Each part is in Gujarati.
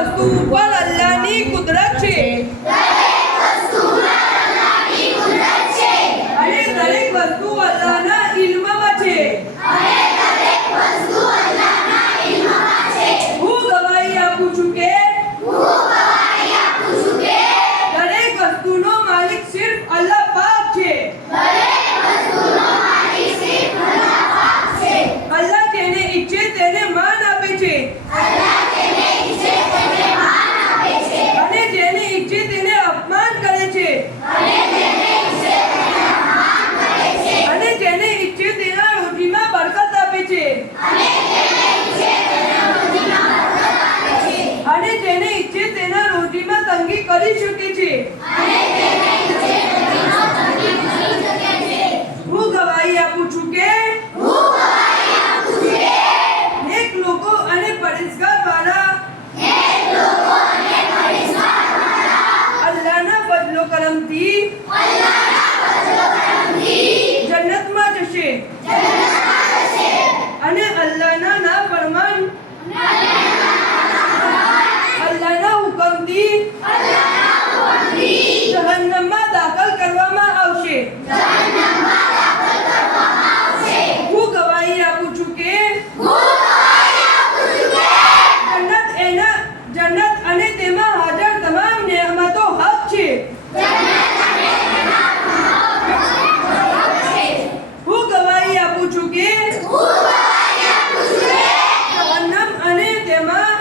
વસ્તુ ઉપર અલ્લાહની કુદરત છે અને દરેક વસ્તુ અલ્લાહના ઇલ્મમાં છે હું ગવાહી આપું છું કે દરેક વસ્તુનો માલિક સિર્ફ અલ્લાહ પાક છે અલ્લાહ જેને ઈચ્છે તેને માન આપે છે અને જેને ઈચ્છે તેને અપમાન કરે છે અને જેને ઈચ્છે તેના રોજીમાં બરકત આપે છે અને જેને ઈચ્છે તેના રોજીમાં તંગી કરી શકે છે હું ગવાહી આપું છું કે નેક લોકો અને પરહેઝગાર વાળા અલ્લાહના ફજલો કરમથી જન્નતમાં જશે અને અલ્લાહના નાફરમાન અલ્લાહના હુકમથી જહન્નમમાં દાખલ કરવામાં આવશે હું ગવાહી આપું છું કે જન્નત અને તેમાં હાજર તમામ નેમતો હક છે હું ગવાહી આપું છું કે જહન્નમ અને તેમાં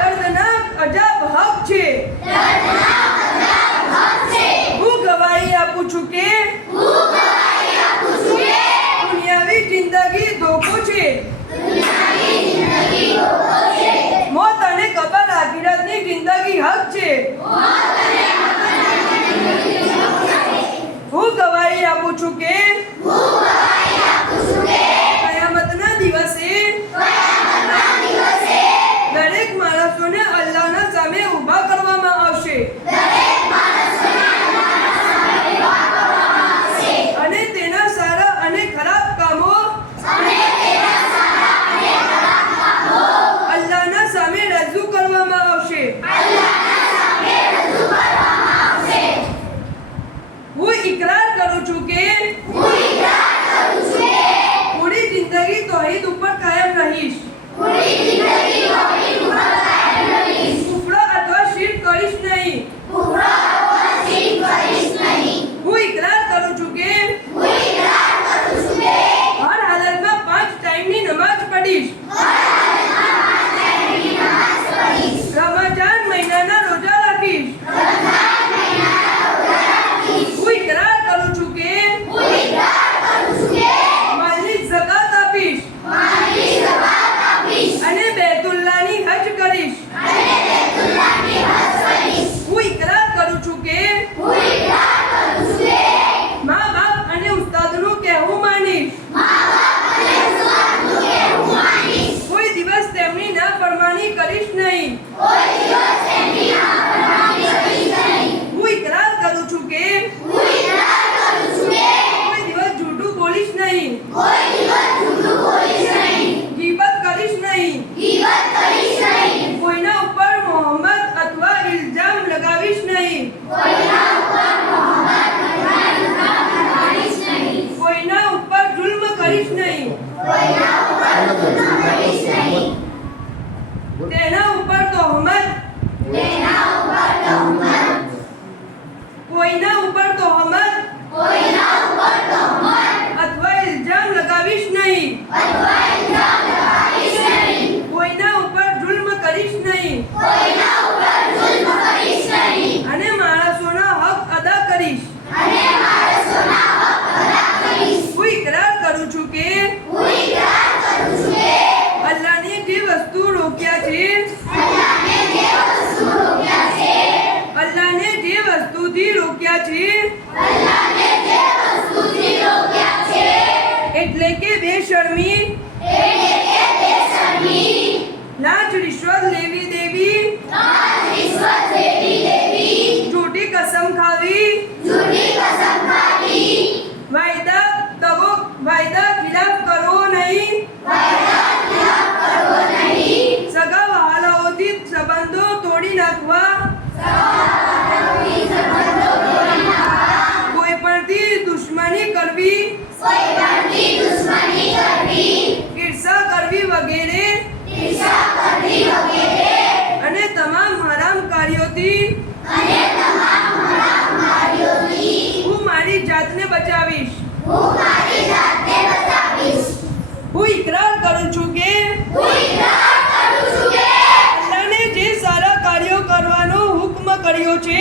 દર્દનાક અજાબ હક છે હું ગવાહી આપું છું કે દુનિયાવી જિંદગી ધોકો છે મોત અને કબર આખિરતની જિંદગી હક છે હું ગવાહી આપું છું કે કયામતના દિવસે દરેક માણસોને અલ્લાહના સામે ઊભા કરવામાં આવશે અને તેના સારા અને ખરાબ કામો અલ્લાહના સામે રજૂ કરવામાં આવશે હું ઇકરાર કરું છું કે ઈર્ષા કરવી વગેરે અને તમામ હરામ કાર્યોથી હું મારી જાતને બચાવીશ. હું ઇકરાર કરું છું કે અલ્લાહને જે સારા કાર્યો કરવાનો હુક્મ કર્યો છે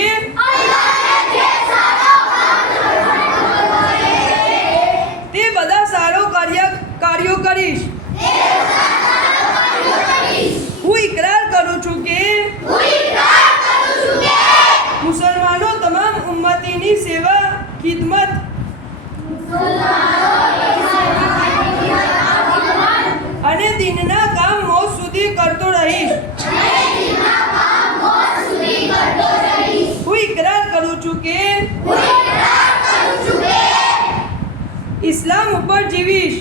તે બધા કાર્યો કરીશ. હું ઇકરાર કરું છું કે મુસલમાનો તમામ ઉમ્મતીની સેવા ખિદમત અને દીનના કામ મોત સુધી કરતો રહીશ. હું ઇકરાર કરું છું કે ઇસ્લામ ઉપર જીવીશ.